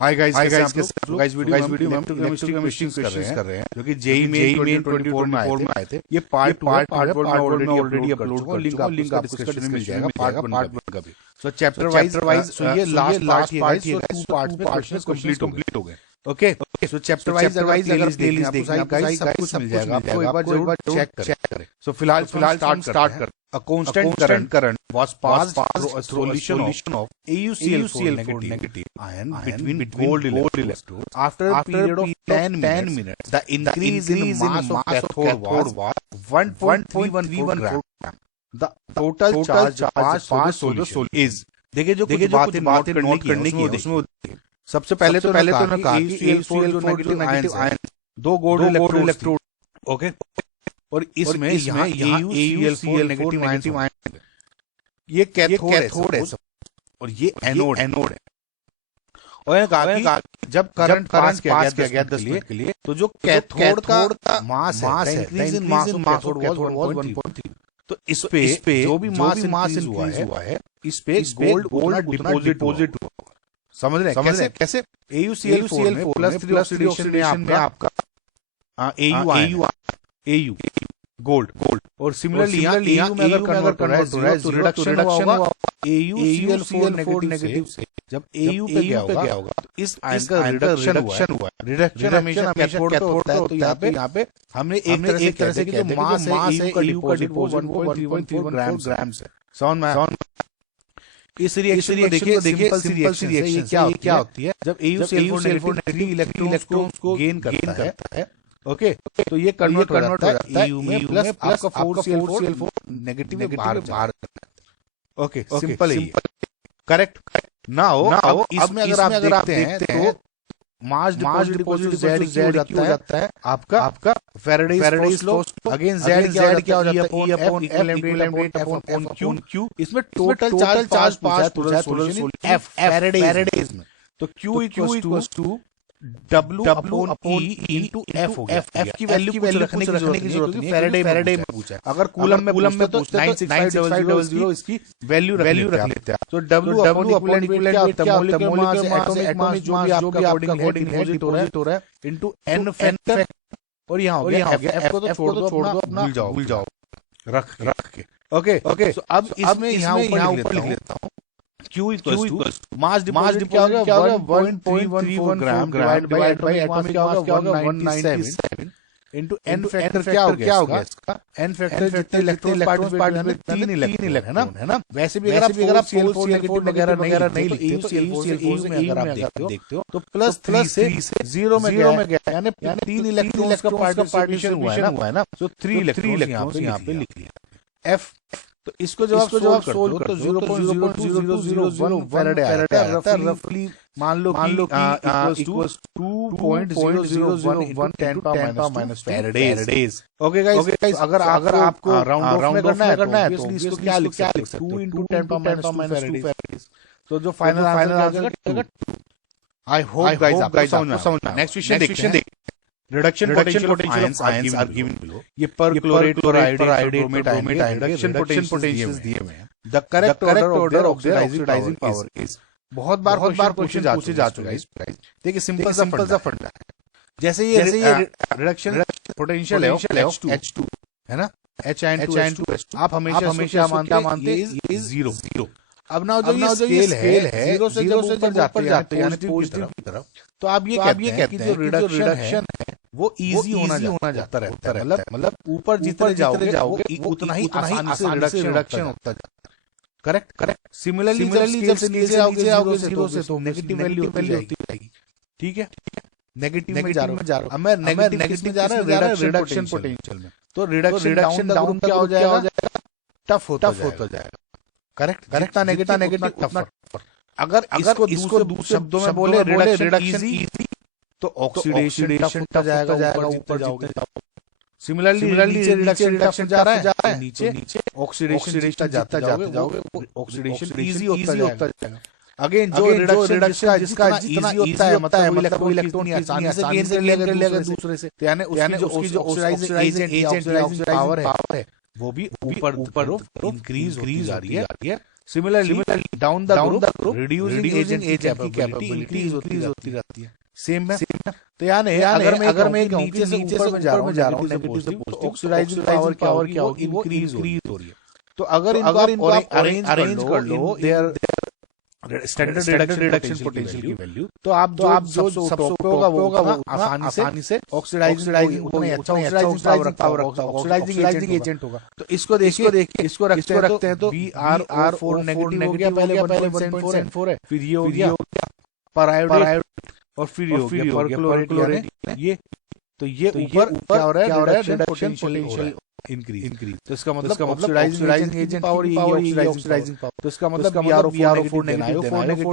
Hi guys कैसे आप लोग गाइस वीडियो में हम क्वेश्चंस कर रहे हैं जो कि जेईई मेन 2024 में आए थे। ये पार्ट पार्ट वन में ऑलरेडी अपलोड कर चुका हूं, लिंक आपको डिस्क्रिप्शन में मिल जाएगा पार्ट वन का भी। सो चैप्टर वाइज सो ये लास्ट पार्ट है गाइस, टू पार्ट्स में कंप्लीट हो गए। ओके सो चैप्टर वाइज अगर प्लेलिस्ट देखनी है गाइस सब कुछ मिल जाएगा आपको, एक बार जरूर चेक करें। सो फिलहाल स्टार्ट कर A constant current was passed through a solution of AuCl4 negative ion between gold electrodes. After a period of 10 minutes, the increase in mass of cathode was 1.314 gram. The total charge passed through the solution is, देखिए जो कुछ बातें note करने की उसमें सबसे पहले तो कहा कि AuCl4 जो नेगेटिव आयन दो गोल्ड इलेक्ट्रोड, ओके, और इसमें यहाँ AuCl4 नेगेटिव आयन, ये कैथोड है और ये एनोड है। और ये कहा कि जब करंट पास किया गया 10 मिनट के लिए तो जो कैथोड का मास है, increase in mass of cathode was 1.3। तो इस पे जो भी मास इंक्रीज हुआ है इस पे गोल्ड उतना डिपॉजिट हुआ। समझ रहे हैं कैसे AuCl4 में प्लस 3 ऑक्सीडेशन में आपका AU गोल्ड और सिमिलरली AU में अगर कन्वर्ट हो रहा है तो रिडक्शन होगा AuCl4 नेगेटिव से। जब AU पे गया होगा तो इस आयन का रिडक्शन हुआ। रिडक्शन हमेशा कैथोड पे होता है। तो यहाँ पे हमने एक तरह से कि जो मास है AU का डिपोज 1.314 ग्राम्स है। समझ में? इस रिएक्शन को देखिए सिंपल सी रिएक्शन क्या होती है जब AuCl4 नेगेटिव इलेक्ट्रॉन्स को गेन करता है। ओके तो ये कन्वर्ट हो जाता है AU में प्लस आपका 4Cl4 नेगेटिव में बाहर। ओके सिंपल है, करेक्ट। नाउ अब इसमें अगर आप देखते हैं तो मास डिपॉजिट Z हो जाता है आपका फैराडेज लॉ। अगेन Z क्या हो जाता है E/F अपॉन Q। इसमें total charge pass to the solution F Faradays में। तो Q equals to W upon E into F हो गया। F की वैल्यू रखने की जरूरत नहीं, फैराडे में पूछा है। अगर कूलम में तो 96500 इसकी वैल्यू रख लेते हैं। तो W अपॉन इक्विवेलेंट क्या होता है? मोलिकुलर मास जो भी आपका अकॉर्डिंग डिपॉजिट हो रहा है इनटू N फैक्टर। और यहाँ हो गया F को तो छोड़ दो, अपना भूल जाओ रख के। ओके सो अब इसमें यहाँ ऊपर लिख लेता हूँ Q equals to mass deposit क्या होगा 1.314 ग्राम डिवाइड बाय एटॉमिक क्या होगा 197 इनटू N फैक्टर क्या होगा इसका? N फैक्टर जितने इलेक्ट्रॉन पार्टिकल 3 इलेक्ट्रॉन है ना। वैसे भी अगर आप CL4 नेगेटिव वगैरह नहीं लिखते तो AuCl4 में अगर आप देखते हो तो प्लस 3 से 0 में गया यानी 3 इलेक्ट्रॉन्स का पार्टीशन हुआ है ना। सो 3 इलेक्ट्रॉन्स यहाँ पे लिख लिया F। तो इसको जब आप सोल्व तो 0.02001 फैराडे आता है रफली। मान लो इक्वल्स 2.0001 10⁻⁻⁻⁻⁻⁻⁻⁻⁻⁻⁻⁻⁻⁻⁻⁻⁻⁻⁻⁻⁻⁻⁻⁻⁻⁻⁻⁻⁻⁻⁻⁻⁻⁻⁻⁻⁻⁻⁻⁻⁻⁻⁻⁻⁻⁻⁻⁻⁻⁻⁻⁻⁻⁻⁻⁻⁻⁻⁻⁻⁻⁻⁻⁻⁻⁻⁻⁻⁻⁻⁻⁻⁻⁻⁻⁻⁻⁻⁻⁻⁻⁻⁻⁻⁻⁻⁻⁻⁻⁻⁻⁻⁻⁻⁻⁻क्या लिख सकते हैं 2 into 10⁻⁻⁻2 फैराडेज। तो जो फाइनल आंसर आएगा 2। आई होप गाइस आपको समझ में। नेक्स्ट क्वेश्चन देखिए। Reduction potential of ions are given below. ये perchlorate chloride bromate ion reduction potentials दिए हुए हैं। The correct order of oxidizing power is. बहुत बार क्वेश्चन पूछे जा चुका है इस पे। देखिए सिंपल सा फंडा है। जैसे ये रिडक्शन पोटेंशियल है H2 है ना, H2 आप हमेशा मानते हैं 0। अब ना जो ये स्केल है 0 से जब ऊपर जाते हैं यानी पॉजिटिव की तरफ, तो आप ये कहते हैं कि जो रिडक्शन है वो इजी होना जाता रहता है। मतलब ऊपर जितने जाओगे उतना ही आसानी से रिडक्शन होता जाता है। करेक्ट। सिमिलरली जब नीचे आओगे 0 से तो नेगेटिव वैल्यू होती जाएगी। ठीक है, नेगेटिव में जा रहा हूं। अब मैं नेगेटिव जा रहा है रिडक्शन पोटेंशियल में। तो रिडक्शन डाउन क्या हो जाएगा? टफ होता जाएगा। Correct negative tough. अगर इसको दूसरे शब्दों में बोले रिडक्शन इजी तो ऑक्सीडेशन टफ होता जाएगा ऊपर जाओगे। सिमिलरली रिडक्शन जा रहा है नीचे ऑक्सीडेशन जाता जाओगे ऑक्सीडेशन इजी होता जाएगा। अगेन जो रिडक्शन जिसका जितना होता है मतलब वो इलेक्ट्रॉन आसानी से गेन कर लेगा दूसरे से, यानी उसकी जो ऑक्सीडाइजिंग पावर है वो भी ऊपर इंक्रीज हो रही है Similarly, down the group, reducing agent की capability increase होती रहती है। सेम है। तो यानी अगर मैं नीचे से ऊपर में जा रहा हूँ नेगेटिव से पॉजिटिव, तो ऑक्सीडाइजिंग पावर क्या होगी, वो इंक्रीज हो रही है। तो अगर इनको आप अरेंज कर लो देयर स्टैंडर्ड रिडक्शन पोटेंशियल की वैल्यू, तो आप जो सबसे ऊपर होगा वो आसानी से ऑक्सीडाइजिंग उतना अच्छा ऑक्सीडाइजिंग पावर रखता है, ऑक्सीडाइजिंग एजेंट होगा। तो इसको देखिए, इसको रखते हैं तो Br4 नेगेटिव हो गया, पहले 1.4 है, फिर ये हो गया पर और फिर ये हो गया परक्लोरेट। ये तो ये ऊपर क्या हो रहा है, रिडक्शन पोटेंशियल इंक्रीज। तो इसका मतलब ऑक्सीडाइजिंग एजेंट पावर, ये ऑक्सीडाइजिंग पावर। तो इसका मतलब Br4 negative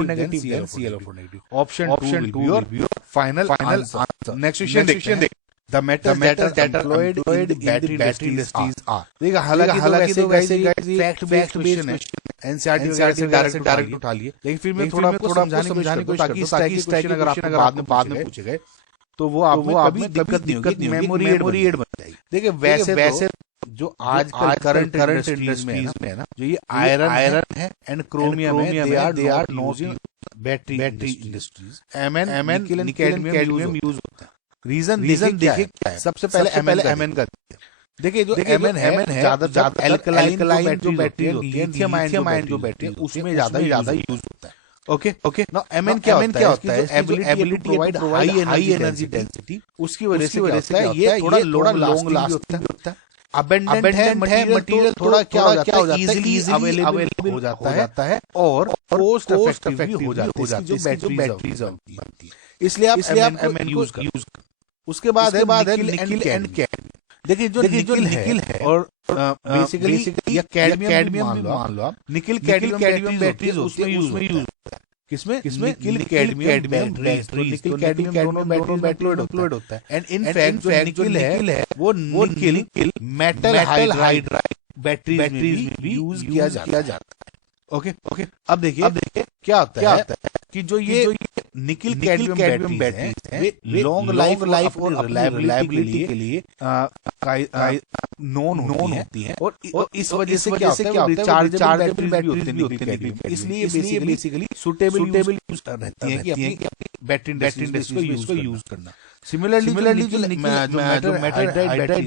then ClO4 negative. Option 2 your final answer. Next question देख, the metals that are employed in battery industries are। देखिए हालांकि तो वैसे फैक्ट बेस्ड क्वेश्चन है, एनसीईआरटी डायरेक्ट उठा लिए, लेकिन फिर मैं थोड़ा समझाने की कोशिश ताकि इस टाइप के क्वेश्चन अगर बाद में पूछे गए तो वो आप कभी दिक्कत नहीं होगी, मेमोरी एड बन जाएगी। देखिए वैसे जो आजकल करंट इंडस्ट्रीज में है ना, जो ये आयरन है एंड क्रोमियम है, they are not in battery industries. MN cadmium use होता है। रीजन देखिए क्या है। सबसे पहले एमएन का देखिए, जो एमएन है ज्यादा एल्कलाइन जो बैटरी होती है, लिथियम आयन जो बैटरी है, उसमें ज्यादा यूज होता है। ओके नाउ एमएन क्या होता है, ability to provide high energy density, उसकी वजह से क्या होता है, ये थोड़ा लॉन्ग लास्टिंग होता है। अबंडेंट है मटेरियल, थोड़ा क्या हो जाता है, इजीली अवेलेबल हो जाता है और कॉस्ट इफेक्टिव हो जाती है जो बैटरीज होती है। इसलिए आप एमएन यूज कर। उसके बाद है निकिल एंड कैडमियम। देखिए जो निकिल है और बेसिकली या कैडमियम मान लो आप, निकिल कैडमियम बैटरीज उसमें यूज होता है। किसमें nickel cadmium batteries. Nickel cadmium दोनों बैटरी डिप्लॉयड होता है। एंड इन फैक्ट जो निकिल है वो निकिल मेटल हाइड्राइड बैटरीज में भी यूज किया जाता है। ओके अब देखिए क्या होता है कि जो ये निकिल कैडमियम बैटरीज हैं, वे लॉन्ग लाइफ और रिलायबिलिटी के लिए नोन होती हैं और इस वजह से क्या होता है, चार्जेबल बैटरीज भी होती है निकिल कैडमियम। इसलिए बेसिकली सुटेबल यूज रहती है कि बैटरी इंडस्ट्री को यूज करना। सिमिलरली जो मेटल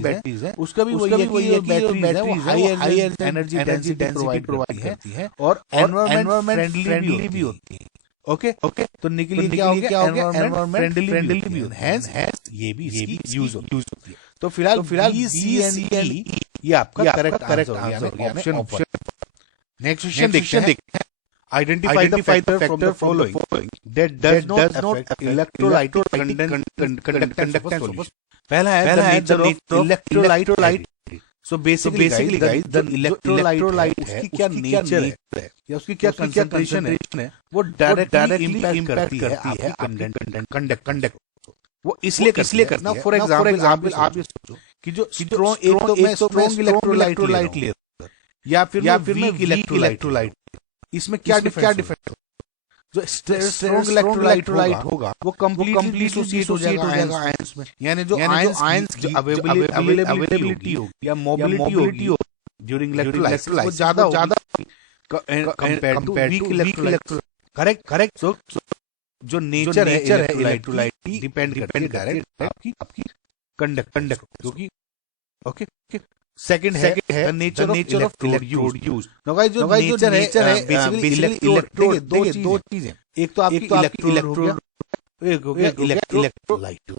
बैटरीज है, उसका भी वही है कि batteries high energy density provide करती है और एनवायरनमेंट फ्रेंडली भी होती है। ओके तो निकिल क्या हो गया, एनवायरनमेंट फ्रेंडली भी होती है, हैंस ये भी यूज होती है। तो फिलहाल सी एंड ई ये आपका करेक्ट आंसर हो गया ऑप्शन। नेक्स्ट क्वेश्चन देखते हैं। Identify the factor following that does not affect electrolyte conductance solution। पहला है the electrolyte। So basically guys, the electrolyte है, उसकी क्या नेचर है या उसकी क्या कंसंट्रेशन है, वो डायरेक्टली इंपैक्ट करती है आपकी कंडक्ट। वो इसलिए करती है। फॉर एग्जांपल आप ये सोचो कि जो स्ट्रॉन्ग इलेक्ट्रोलाइट ले या फिर मैं वीक इलेक्ट्रोलाइट, इसमें क्या डिफरेंस हो? जो स्ट्रॉन्ग इलेक्ट्रोलाइट होगा वो कंप्लीटली डिसोसिएट हो जाएगा आयंस में, यानी जो आयंस की अवेलेबिलिटी होगी या मोबिलिटी हो ड्यूरिंग इलेक्ट्रोलाइसिस वो ज्यादा compared to weak electrolyte. Correct. So जो नेचर है इलेक्ट्रोलाइट की डिपेंड करती है डायरेक्ट आपकी कंडक्ट, क्योंकि ओके सेकंड है the nature of electrode use। जो नेचर है बेसिकली इलेक्ट्रोड, दो चीजें, एक तो आपकी इलेक्ट्रोड, एक हो गया इलेक्ट्रोलाइट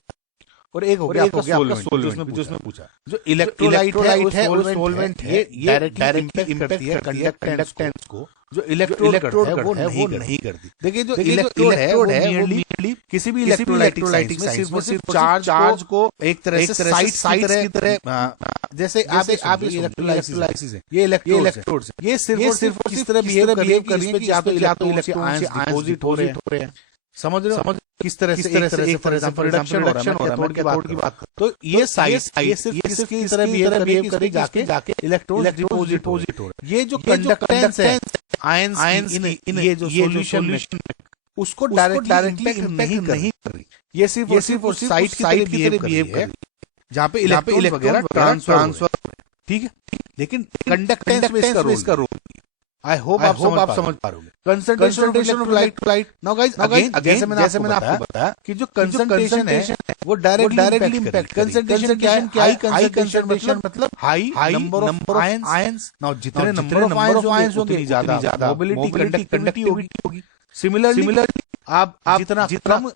और एक हो गया आपका सोलवेंट। जिसमें पूछा जो इलेक्ट्रोलाइट है वो सोलवेंट है, ये डायरेक्टली इंपैक्ट करती है कंडक्टेंस को, जो इलेक्ट्रोड है वो नहीं करती। देखिए जो इलेक्ट्रोड है वो नियरली किसी भी इलेक्ट्रोलाइटिक साइंस में सिर्फ चार्ज को एक तरह से साइड की तरह, जैसे आप इलेक्ट्रोलाइसिस है, ये इलेक्ट्रोड्स ये सिर्फ किस तरह बिहेव कर रही है कि या तो इलेक्ट्रॉन से डिपॉजिट हो रहे हैं। समझ रहे हो किस तरह से फॉर एग्जांपल रिडक्शन हो रहा है, कैथोड की बात। तो ये सिर्फ किसकी तरह बिहेव करेगी जाके इलेक्ट्रॉन डिपॉजिट हो रहा है। ये जो कंडक्टेंस है आयंस इन ये जो सॉल्यूशन उसको डायरेक्टली इम्पैक्ट नहीं कर रही, ये सिर्फ साइड की तरह बिहेव कर रही है जहाँ पे इलेक्ट्रॉन वगैरह ट्रांसफर। ठीक है, लेकिन कंडक्टेंस में इसका रोल। आई होप आप समझ पा रहे होंगे। Concentration of electrolyte. Now guys again जैसे मैंने आपको बताया कि जो कंसंट्रेशन है वो डायरेक्टली इंपैक्ट। कंसंट्रेशन क्या है? हाई कंसंट्रेशन मतलब high number of ions. Now जितने नंबर ऑफ आयंस होंगे उतनी ज्यादा मोबिलिटी कंडक्टिविटी होगी। सिमिलरली आप जितना कम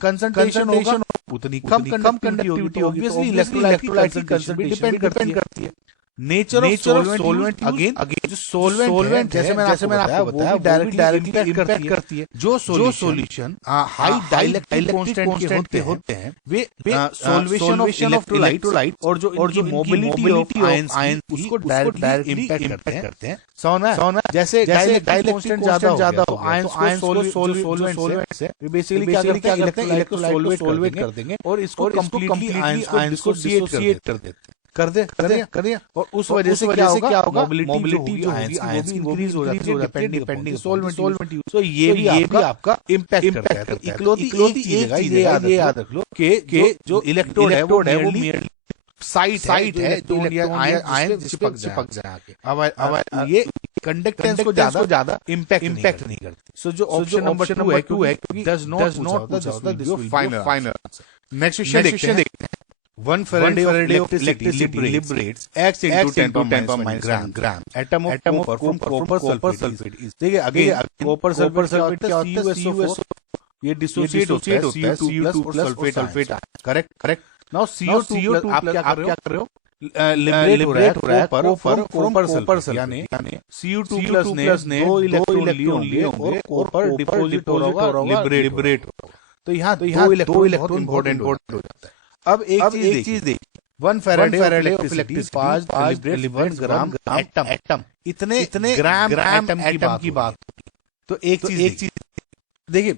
कंसंट्रेशन होगा उतनी कम कंडक्टिविटी होगी। ऑब्वियसली इलेक्ट्रोलाइट की कंसंट्रेशन डिपेंड करती है। नेचर ऑफ सोलवेंट अगेन जो सोलवेंट जैसे मैंने आपको बताया वो डायरेक्टली इंपैक्ट करती है। जो सॉल्यूशन हाई डाइलेक्ट्रिक कांस्टेंट के होते हैं वे सॉल्वेशन ऑफ इलेक्ट्रोलाइट और जो मोबिलिटी ऑफ आयंस उसको डायरेक्टली इंपैक्ट करते हैं। समझ जैसे डाइलेक्ट्रिक कांस्टेंट ज्यादा हो आयंस को सॉल्वेंट से बेसिकली क्या करते हैं इलेक्ट्रोलाइट को सॉल्वेट कर देंगे और इसको कंप्लीटली आयंस को डिसोसिएट कर देते हैं। कर दिया और उस वजह से क्या होगा मोबिलिटी जो होगी आयंस की इंक्रीज हो जाती है डिपेंडिंग सॉल्वेंट यूज। तो ये भी आपका इंपैक्ट करता है। इकलौती एक चीज है ये याद रख लो कि जो इलेक्ट्रोड है वो मेयरली साइट है जो आयन चिपक जाए। अब ये कंडक्टेंस को ज्यादा इंपैक्ट नहीं करती। सो जो ऑप्शन नंबर 2 है does not final answer. Next question देखते हैं। 1 Faraday of electricity liberates X into 10 power minus gram atom of copper from copper sulfate is। देखिए अगेन कॉपर सल्फेट क्या होता है? CuSO। ये डिसोसिएट होता है Cu2 plus sulphate. Correct. Now CO2 आप क्या कर रहे हो? लिबरेट हो रहा है कॉपर फ्रॉम कॉपर सल्फेट यानी Cu2 प्लस ने 2 इलेक्ट्रॉन लिए होंगे और कॉपर डिपॉजिट हो रहा होगा लिबरेट होगा। तो यहाँ 2 इलेक्ट्रॉन इंपॉर्टेंट हो जाता है। अब एक चीज देखिए 1 Faraday of electricity pass 11 gram atom इतने ग्राम एटम की बात। तो एक चीज देखिए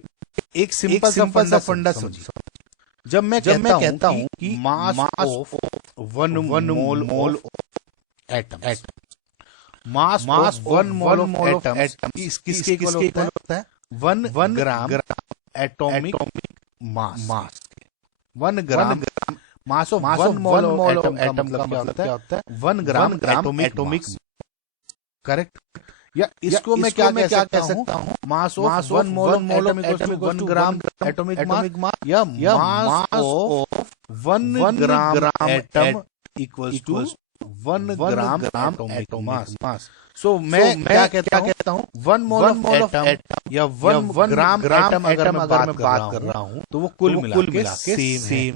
एक सिंपल सा फंडा समझिए। जब मैं कहता हूं कि मास of 1 mole atom mass of 1 mole of atom किसके इक्वल होता है? 1 gram atomic mass. 1 gram mass of 1 mole atom का मतलब क्या होता है? 1 ग्राम एटॉमिक। करेक्ट। या इसको मैं क्या कह सकता हूँ? Mass of 1 mole atom equals to 1 gram atomic mass या mass of 1 gram atom equals to 1 gram atomic mass. So मैं क्या कहता हूँ? 1 मोल ऑफ एटम या 1 ग्राम एटम अगर मैं बात कर रहा हूँ तो वो कुल मिला के सेम।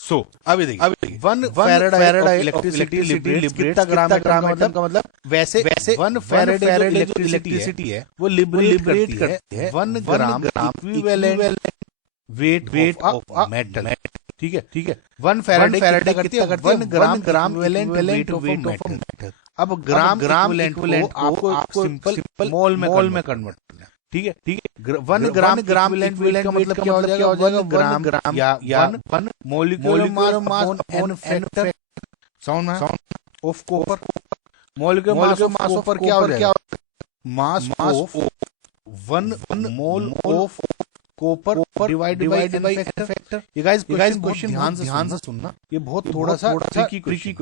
सो अभी देखिए 1 Faraday इलेक्ट्रिसिटी लिबरेट्स कितना ग्राम एटम का मतलब वैसे 1 Faraday इलेक्ट्रिसिटी है वो लिबरेट करती है 1 gram equivalent weight of metal. ठीक है 1 Faraday करती है 1 gram equivalent weight of metal. अब ग्राम इक्विवेलेंट को आपको सिंपल मोल में कन्वर्ट करना है। ठीक है 1 ग्राम इक्विवेलेंट का मतलब क्या हो जाएगा? 1 ग्राम या 1 molecular mass on factor sound of copper. Molecular mass of copper क्या हो जाएगा? मास of 1 mole of copper divided by factor. ये गाइस क्वेश्चन ध्यान से सुनना, ये बहुत थोड़ा सा ट्रिकी क्वेश्चन।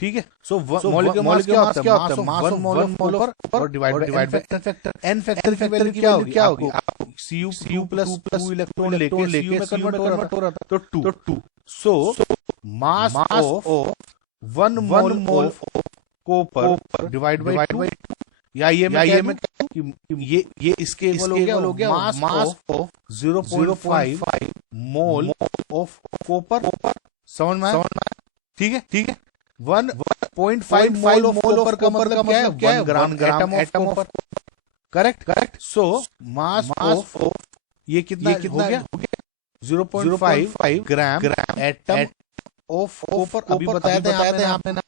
ठीक है। सो मोलिक्यूलर मास क्या होता है? Mass of 1 mole of copper divided by factor. N factor की वैल्यू क्या होगी? आपको Cu प्लस 2 इलेक्ट्रॉन लेके Cu में कन्वर्ट हो रहा था तो 2। So mass of 1 mole of copper divided by 2 या ये मैं ये इसके इक्वल हो गया mass of 0.5 mole of copper. समझ में? ठीक है 1.5 मोल ऑफ कॉपर का मतलब क्या है? 1 gram atom of. Correct. So mass of ये कितना हो गया? 0.5 ग्राम एटम ऑफ कॉपर। अभी बताया था यहाँ पे ना।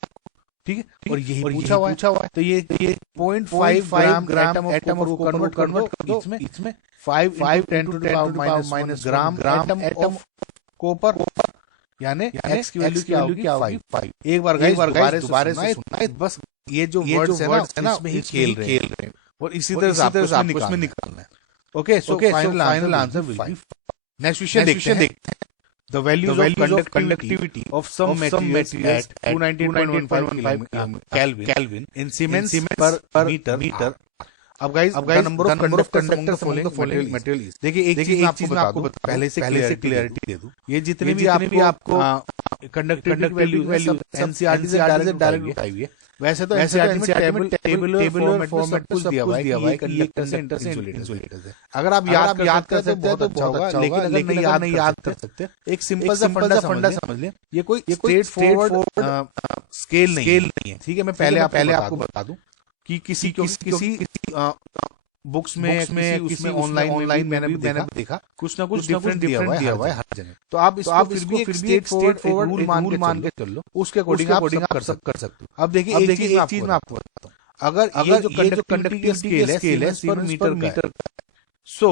ठीक है और यही पूछा हुआ है। तो ये 0.5 ग्राम एटम ऑफ कन्वर्ट कर दो इसमें 5 10 to the power minus gram atom of copper यानी x की वैल्यू क्या होगी? 5। एक बार दोबारा से सुनना, बस ये जो वर्ड्स है ना इसमें ही खेल रहे हैं और इसी तरह से आपको इसमें निकालना है। Okay so final answer will be. Next question देखते हैं। The values of conductivity of some materials at 299.15 Kelvin in Siemens per meter अब guys number of conductors among the following material. देखिए एक चीज मैं आपको बता दूं, पहले से क्लियरिटी दे दूं। ये जितने भी आपको कंडक्टिविटी वैल्यू एनसीईआरटी से डायरेक्ट उठाई हुई है, वैसे तो एनसीईआरटी में टेबुलर फॉर्मेट कुछ दिया हुआ है कि ये कंडक्टर से इंसुलेटर्स है। अगर आप याद कर सकते हैं तो बहुत अच्छा होगा, लेकिन अगर नहीं याद कर सकते, एक सिंपल सा फंडा समझ लें, ये कोई स्ट्रेट फॉरवर्ड स्केल नहीं है, ठीक है। मैं पहले आपको बता दूं कि किसी बुक्स में किसी ऑनलाइन मैंने देखा कुछ ना कुछ डिफरेंट दिया हुआ है हर जगह। तो आप फिर भी एक स्ट्रेट फॉरवर्ड रूल मान के चल लो, उसके अकॉर्डिंग आप कर सकते हो। अब देखिए एक चीज मैं आपको बताता हूँ, अगर ये जो कंडक्टिविटी स्केल है सीमेंस पर मीटर, सो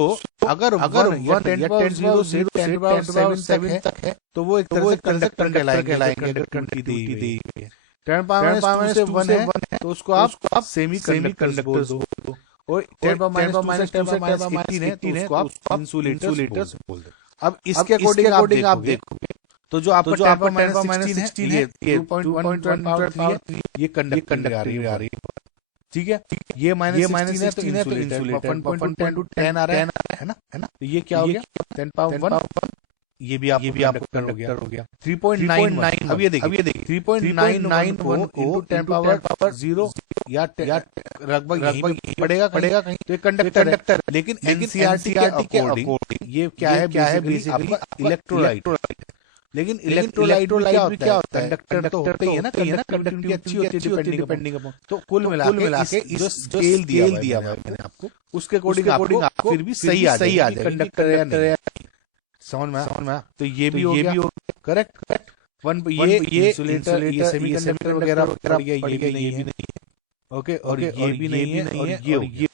अगर 1 या 10 से 10⁻7 तक है तो वो एक तरह से कंडक्टर कहलाएंगे। अगर क्वांटिटी दी है 10⁻2 से 1 है तो उसको आप सेमी कंडक्टर्स बोल दो, और 10⁻2 से 10⁻18 है तो उसको आप इंसुलेटर्स बोल दो। अब इसके अकॉर्डिंग आप देखोगे तो जो आपका 10⁻16 है, ये 2.1 ये कंडक्टर आ रही है, ठीक है। ये -16 है तो इंसुलेटर 1.10 to 10 आ रहा है ना। तो ये क्या हो गया 10⁻1, ये भी आपको कंडक्टर हो गया 3.99। अब ये देखिए 3.99 को 10⁻0 या लगभग यहीं पड़ेगा कहीं, तो ये कंडक्टर। लेकिन एनसीईआरटी के अकॉर्डिंग ये क्या है बेसिकली इलेक्ट्रोलाइट। लेकिन इलेक्ट्रोलाइट क्या होता है, कंडक्टर तो होता ही है ना, कंडक्टिविटी अच्छी होती है डिपेंडिंग अपॉन। तो कुल मिला के जो स्केल दिया हुआ है मैंने आपको, उसके अकॉर्डिंग आपको फिर भी सही आ जाएगा कंडक्टर या नहीं। समझ में तो ये भी हो गया करेक्ट। ये इंसुलेटर, ये सेमीकंडक्टर वगैरह ये भी नहीं है, ओके। और ये भी नहीं है, और ये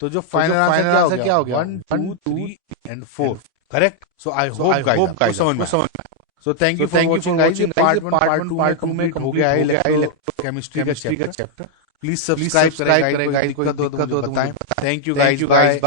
तो जो फाइनल आंसर क्या हो गया 1 2 3 and 4 correct. So I hope guys समझ में। So thank you for watching guys. Part 1 में हो गया है इलेक्ट्रोकेमिस्ट्री का चैप्टर। प्लीज सब्सक्राइब करें गाइस, कोई दिक्कत हो तो बताएं। Thank you guys, bye.